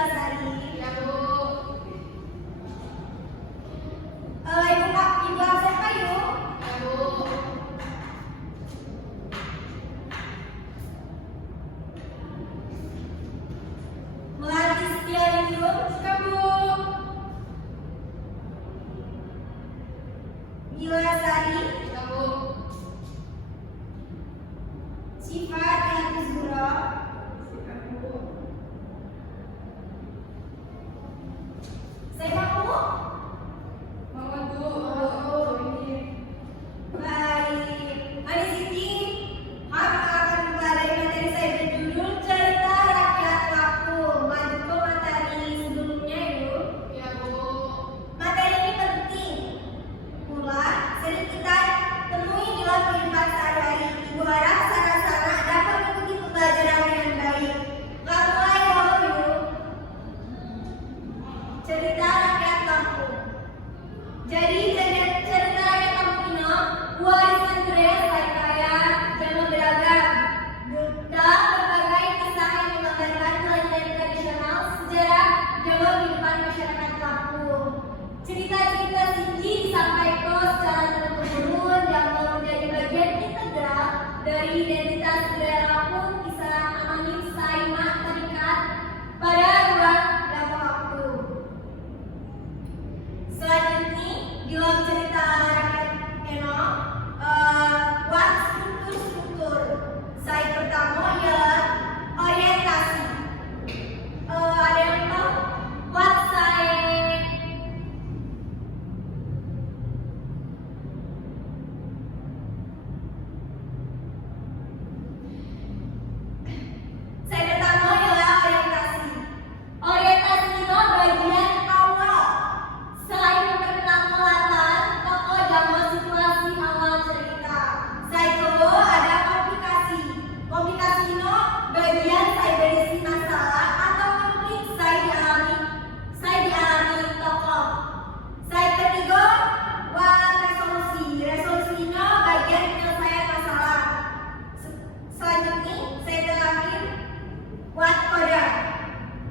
Lasari. Ya, Bu. Ibu absen Pak yuk. Ya, Bu. Melati Setianingrum. Ya, Bu. Mila Lasari. Ya, Bu. Syifa Tianti Zura. Ya, Bu. Saya mau. Mohon, Bu. Oh, ini. Baik. Adi Siti. Maka akan mempelajari materi saya berjudul Cerita Rakyat Lampung. Lanjut ke materi sebelumnya yuk. Ya, Bu. Materi ini penting. Pula, sering kita temui di dalam kehidupan sehari-hari. Ibu harap sana-sana dapat mengikuti pembelajaran dengan baik. Nggak mulai dulu. Cerita rakyat kampung. Jadi cerita rakyat kampung ini warisan budaya selain kaya dan beragam. Dalam berbagai kisah yang menggambarkan nilai-nilai tradisional, sejarah, dan kehidupan masyarakat kampung. Cerita-cerita tinggi disampaikan secara turun-temurun yang menjadi bagian integral dari identitas budaya Lampung, kisaran anonim Saimak terikat pada ruang dan waktu. Selanjutnya, di dalam cerita rakyat Eno, what struktur. Slide pertama ialah orientasi. Ada yang tahu what saya pertama ialah orientasi. Orientasi itu bagian awal. Selain memperkenalkan latar, tokoh dan situasi awal cerita. Saya kedua ada komplikasi. Komplikasi itu bagian saya berisi masalah atau konflik saya dialami tokoh. Saya ketiga what resolusi. Resolusi itu bagian penyelesaian masalah. Selanjutnya saya terakhir what koda.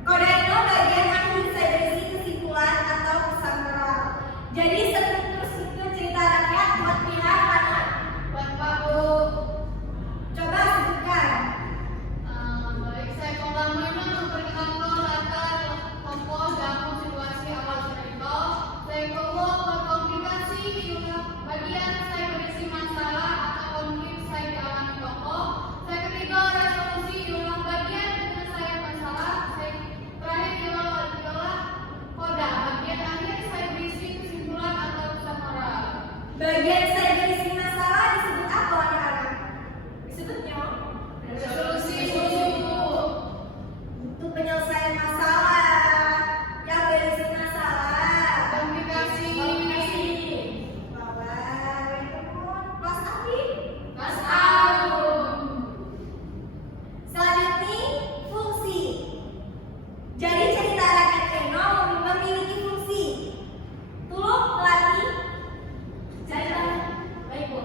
Koda itu bagian akhir saya berisi kesimpulan atau pesan moral. Jadi struktur cerita rakyat buat pihak mana? Buat Pak, Bu. Coba sebutkan. Baik, saya pertama memperkenalkan latar tokoh dan situasi awal cerita. Saya kedua berkomunikasi bagian saya berisi masalah atau konflik saya dialami tokoh. Saya ketiga resolusi ialah bagian penyelesaian masalah. Saya terakhir ialah koda. Bagian akhir saya berisi kesimpulan atau pesan moral. Bagian saya berisi masalah disebut apa anak-anak? Disebutnya Resolusi, Bu. untuk penyelesaian masalah. Yang berisi masalah. Komunikasi. Mas Abi. Mas Aun. Selanjutnya fungsi. Jadi cerita rakyat Eno memiliki fungsi. Tolong pelatih. Baik, Bu.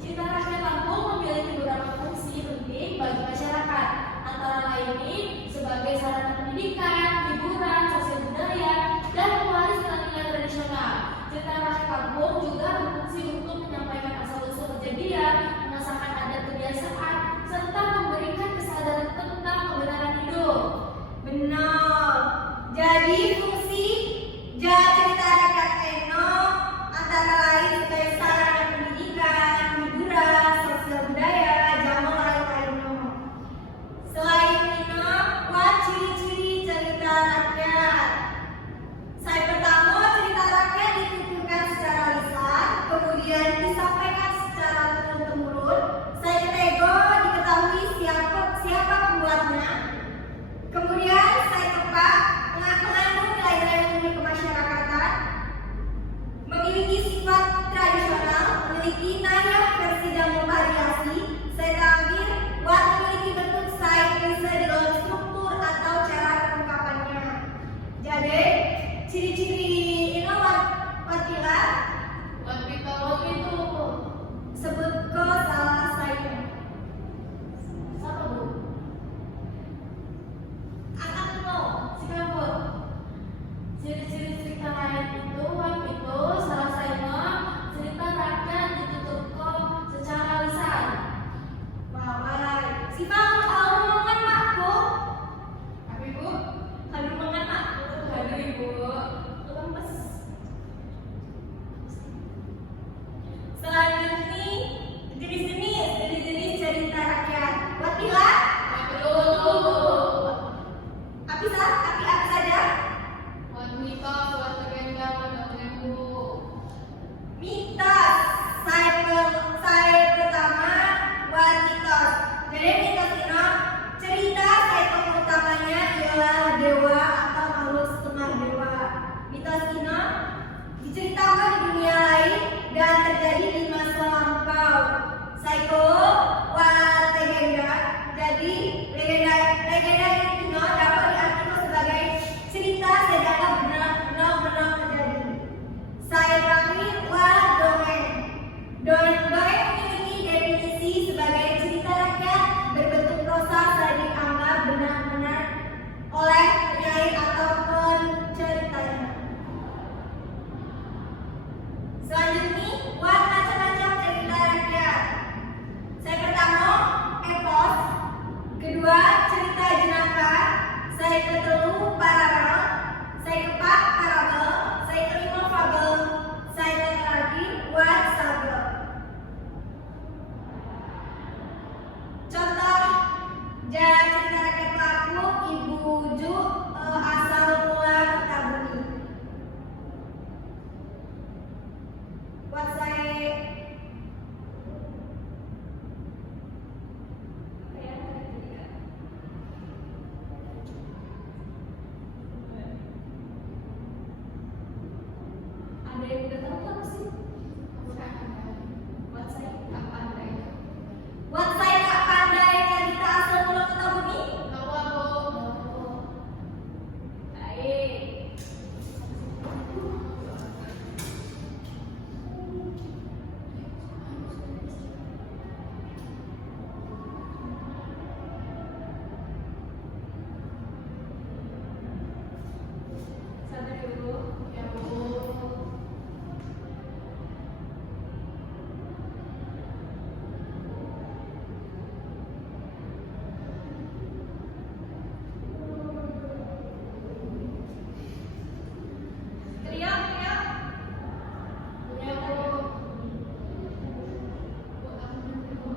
Cerita rakyat Lampung memiliki beberapa fungsi penting bagi masyarakat. Antara lain sebagai sarana pendidikan, hiburan, sosial budaya, dan pewaris nilai-nilai tradisional. Cerita rakyat Lampung juga berfungsi untuk menyampaikan asal-usul kejadian, mengesahkan adat kebiasaan, serta memberikan kesadaran tentang kebenaran hidup. Benar. Jadi fungsi cerita rakyat Eno antara lain sebagai sarana pendidikan, hiburan, sosial budaya, dan lain-lainnya. Selain itu, buat ciri-ciri cerita rakyat. Saya pertama cerita rakyat dituturkan secara lisan, kemudian disampaikan secara turun-temurun. Saya ketiga diketahui siapa pembuatnya. Kemudian saya keempat mengandung nilai-nilai kemasyarakatan. bisa, tapi apa saja? Buat mitos, buat legenda, buat dongeng, Bu. Mitos. Saya pertama buat mitos. Jadi mitos ini cerita saya tokoh utamanya ialah dewa atau makhluk setengah dewa. Mitos ini diceritakan di dunia lain dan terjadi di masa lampau. Psycho buat legenda. Jadi legenda ini dapat diartikan sebagai cerita sejarah benar-benar terjadi. Saya terakhir buat dongeng. Dongeng memiliki definisi sebagai cerita rakyat berbentuk prosa dan dianggap benar-benar oleh penyair atau penceritanya. Selanjutnya, buat macam-macam cerita rakyat. Saya pertama, epos. Kedua, cerita jenaka. Saya ketelu, parabel. Saya keempat, parabel. Saya kelima, fabel. Saya terakhir, buat sabel. Contoh cerita rakyat laku Ibu Ujuk asal mula kota bumi. Buat saya ada yang udah tahu apa sih? Buat saya Kak Pandai. Buat saya Kak Pandai cerita asal mula kota bumi. Tahu aku. Baik. Sabar dulu. Ya, Bu. Teriak, teriak. Ya, Bu. Bu, aku Bu.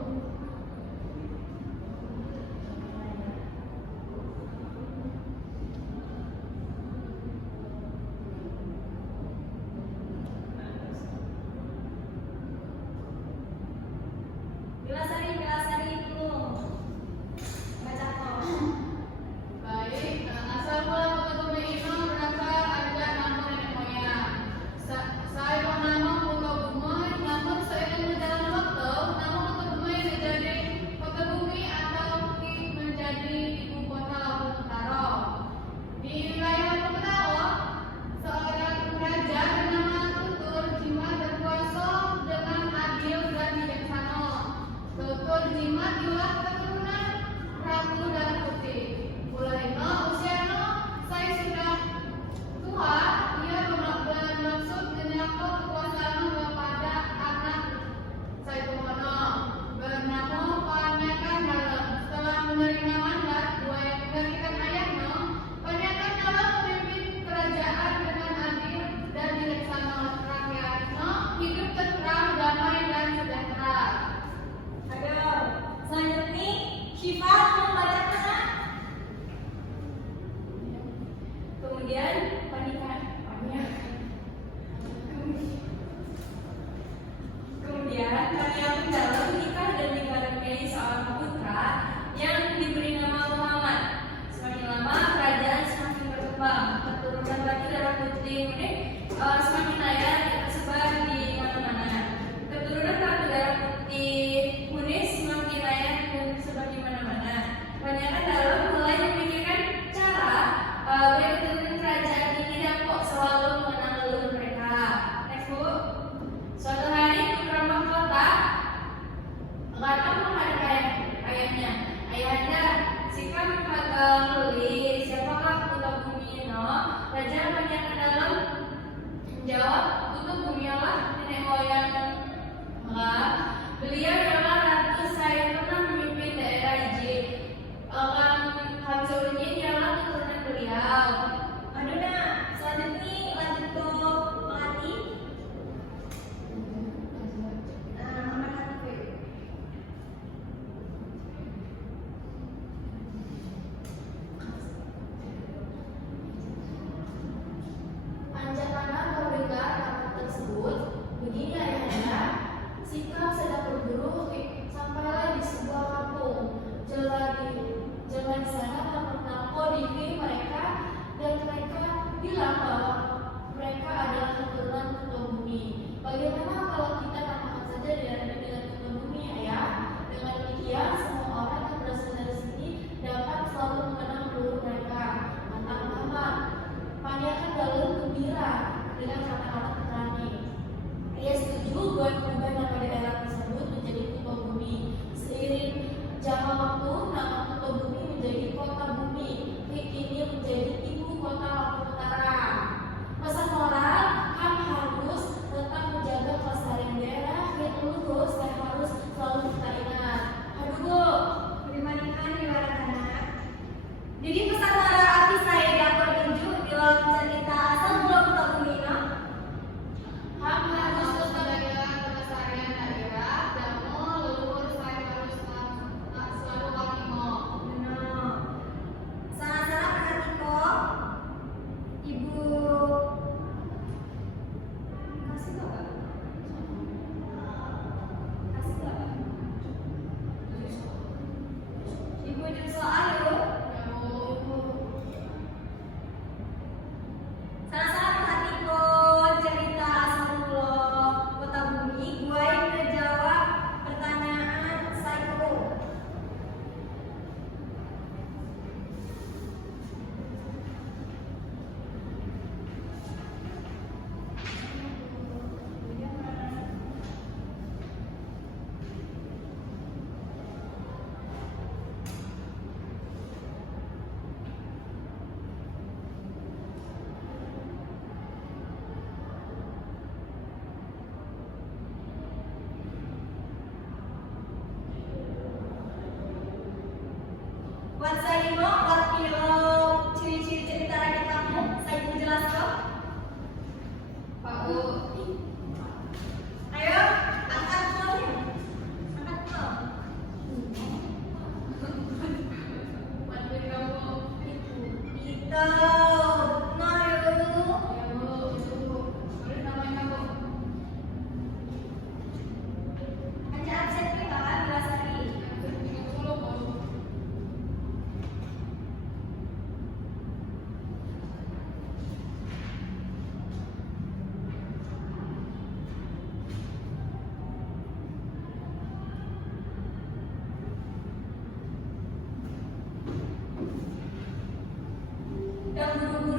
Bilasari itu. Baca kok. Baik, asal mula kota bumi ini berasal ada nama nenek moyang. Saya bernama kota bumi, namun seiring berjalan waktu, nama kota bumi menjadi kota bumi atau menjadi ibu kota Bintaro. Di wilayah Bintaro, seorang raja bernama Tutur Jimat berkuasa dengan adil dan bijaksana. Tutur Jimat ialah keturunan Ratu Darah Putih. Mulainya usianya saya sudah tua, ia bermaksud menyerahkan kekuasaan kepada anak saya Tuhono bernama Panyakan Dalam. Setelah menerima mandat yang menggantikan ayahnya, Panyakan Dalam memimpin kerajaan dengan adil dan bijaksana. Rakyatnya hidup tentram, damai dan sejahtera. Ayo, selanjutnya Syifa membacakan. Kemudian pernikahan. Kemudian Panyakan Dalam menikah dan dikaruniai seorang putra yang diberi nama Muhammad. Semakin lama kerajaan semakin berkembang. Keturunan Ratu Darah Putih ini semakin kaya dan tersebar di mana-mana. Keturunan Ratu Darah Putih Munis semakin kaya dan tersebar di mana-mana. Panyakan Dalam mulai memikirkan cara agar keturunan kerajaan dan guru-guru